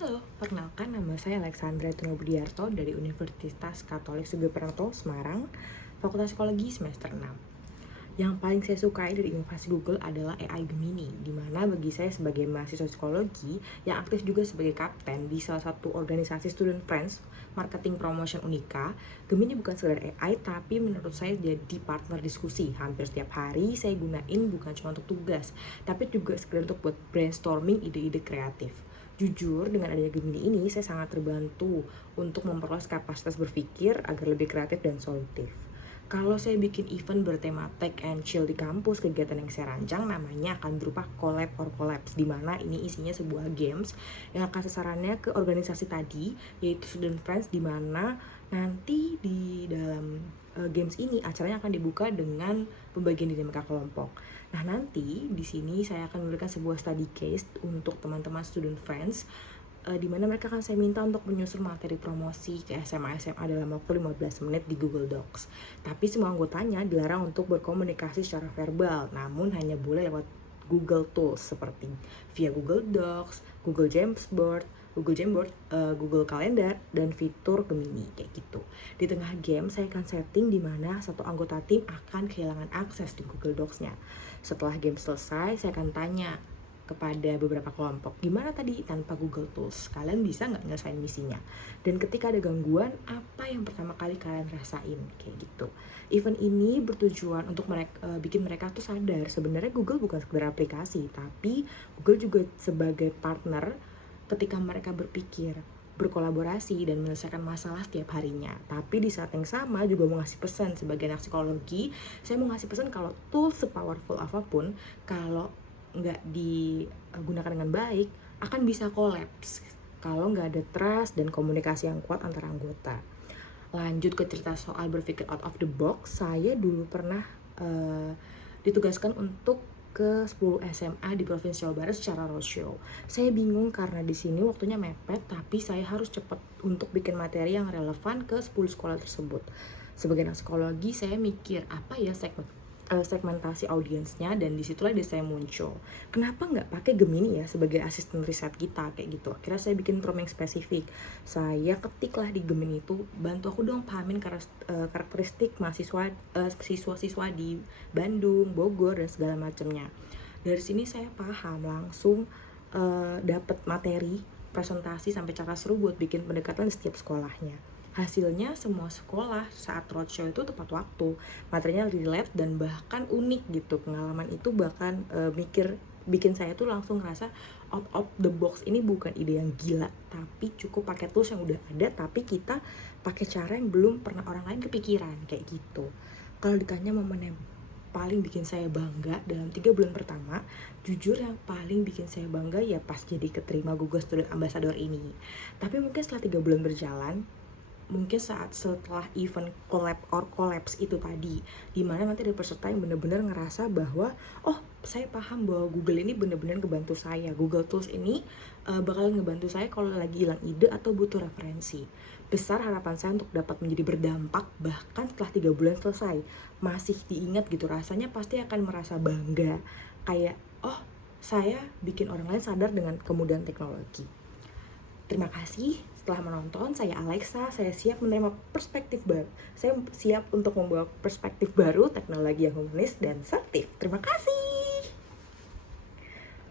Halo, perkenalkan nama saya Alexandra Tunobudiarto dari Universitas Katolik Sugiyopranoto, Semarang, Fakultas Psikologi semester 6. Yang paling saya sukai dari inovasi Google adalah AI Gemini, di mana bagi saya sebagai mahasiswa psikologi yang aktif juga sebagai kapten di salah satu organisasi Student Friends Marketing Promotion Unika, Gemini bukan sekedar AI, tapi menurut saya jadi partner diskusi. Hampir setiap hari saya gunain bukan cuma untuk tugas, tapi juga sekedar untuk buat brainstorming ide-ide kreatif. Jujur, dengan adanya Gemini ini, saya sangat terbantu untuk memperluas kapasitas berpikir agar lebih kreatif dan solutif. Kalau saya bikin event bertema tech and chill di kampus, kegiatan yang saya rancang namanya akan berupa collab or collapse, di mana ini isinya sebuah games yang akan sasarannya ke organisasi tadi, yaitu Student Friends, di mana nanti di dalam games ini acaranya akan dibuka dengan pembagian dinamika kelompok. Nah, nanti di sini saya akan memberikan sebuah study case untuk teman-teman Student Friends, di mana mereka akan saya minta untuk menyusun materi promosi ke SMA dalam waktu 15 menit di Google Docs. Tapi semua anggotanya dilarang untuk berkomunikasi secara verbal, namun hanya boleh lewat Google Tools seperti via Google Docs, Google Jamboard, Google Calendar, dan fitur Gemini kayak gitu. Di tengah game saya akan setting di mana satu anggota tim akan kehilangan akses di Google Docs-nya. Setelah game selesai, saya akan tanya kepada beberapa kelompok, gimana tadi tanpa Google Tools? Kalian bisa nggak nyelesain misinya? Dan ketika ada gangguan, apa yang pertama kali kalian rasain? Kayak gitu. Event ini bertujuan untuk bikin mereka tuh sadar sebenarnya Google bukan sekedar aplikasi, tapi Google juga sebagai partner ketika mereka berpikir, berkolaborasi, dan menyelesaikan masalah setiap harinya. Tapi di saat yang sama juga mau ngasih pesan sebagai anak psikologi, saya mau ngasih pesan kalau tools sepowerful apapun, kalau nggak digunakan dengan baik, akan bisa collapse kalau nggak ada trust dan komunikasi yang kuat antara anggota. Lanjut ke cerita soal berpikir out of the box, saya dulu pernah ditugaskan untuk ke 10 SMA di Provinsi Jawa Barat secara roadshow. Saya bingung karena di sini waktunya mepet, tapi saya harus cepat untuk bikin materi yang relevan ke 10 sekolah tersebut. Sebagai anak psikologi, saya mikir apa ya segmentasi audiensnya, dan disitulah ide saya muncul. Kenapa nggak pakai Gemini ya sebagai asisten riset kita kayak gitu. Akhirnya saya bikin prompt yang spesifik. Saya ketiklah di Gemini itu, bantu aku dong pahamin karakteristik siswa-siswa di Bandung, Bogor, dan segala macamnya. Dari sini saya paham langsung, dapat materi presentasi sampai cara seru buat bikin pendekatan di setiap sekolahnya. Hasilnya semua sekolah saat roadshow itu tepat waktu, materinya relate dan bahkan unik gitu. Pengalaman itu bahkan bikin saya tuh langsung ngerasa out of the box ini bukan ide yang gila, tapi cukup pakai tools yang udah ada, tapi kita pakai cara yang belum pernah orang lain kepikiran kayak gitu. Kalau ditanya momen yang paling bikin saya bangga dalam 3 bulan pertama, jujur yang paling bikin saya bangga ya pas jadi keterima Google Student Ambassador ini. Tapi mungkin setelah 3 bulan berjalan, mungkin setelah event collab or collapse itu tadi, dimana nanti ada peserta yang benar-benar ngerasa bahwa oh, saya paham bahwa Google ini benar-benar ngebantu saya. Google Tools ini bakalan ngebantu saya kalau lagi hilang ide atau butuh referensi. Besar harapan saya untuk dapat menjadi berdampak, bahkan setelah 3 bulan selesai masih diingat gitu. Rasanya pasti akan merasa bangga, kayak oh, saya bikin orang lain sadar dengan kemudahan teknologi. Terima kasih setelah menonton. Saya Alexa, saya siap menerima perspektif baru. Saya siap untuk membawa perspektif baru, teknologi yang humanis dan saktif. Terima kasih.